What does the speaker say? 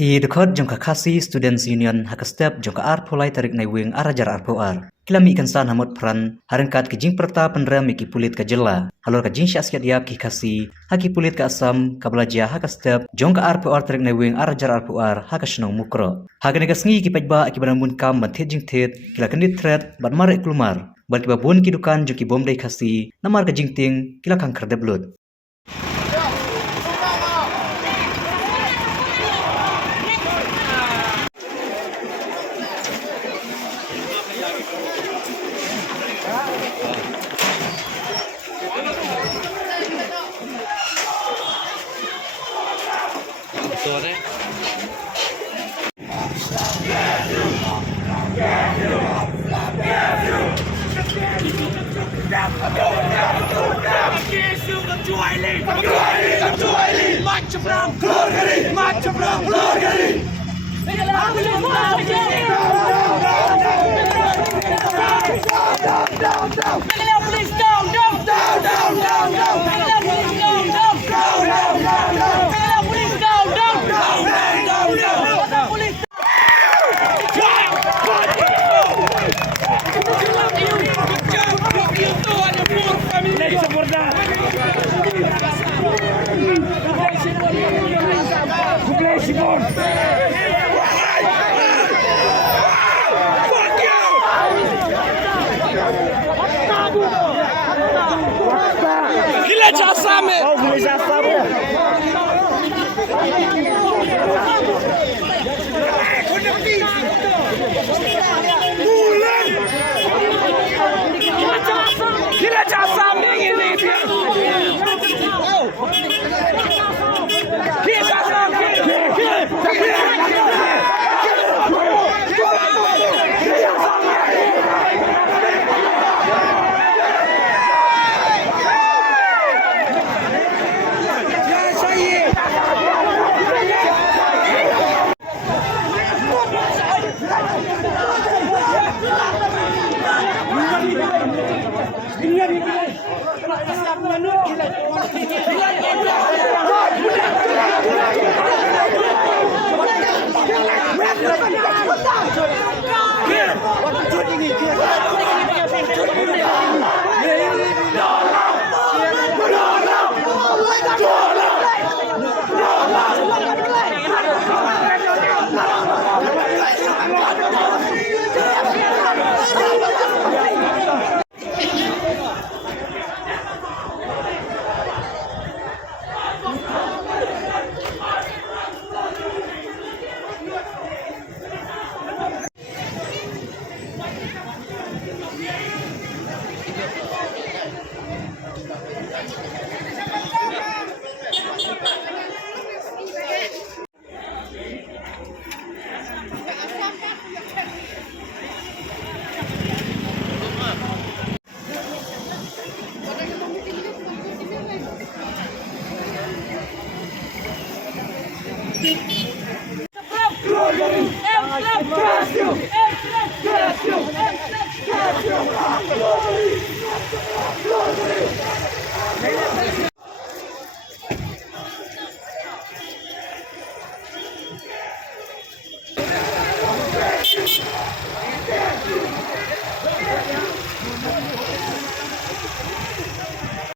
dkhot jongka khasi Students Union hakastep jongka art polai tarik nai wing arajar arpoar. Kilami kynsan Motphran harengkat kijing perta penrem ki Pulit ka jela. Halor ka jing syasket yap ki khasi haki Pulit ka asam kabelaja hakastep jongka arpoar tarik nai wing arajar arpoar hakasnong mukro. Hagane ka sngi ki pajba ki banamun kam mathet jing thet kila kendit threat bat mar ïaklumar. Bal ki babun ki dukan jongki bomdai khasi namar ka jing ting kila kangkar deblut. Sore. KSU Motphran keluar dari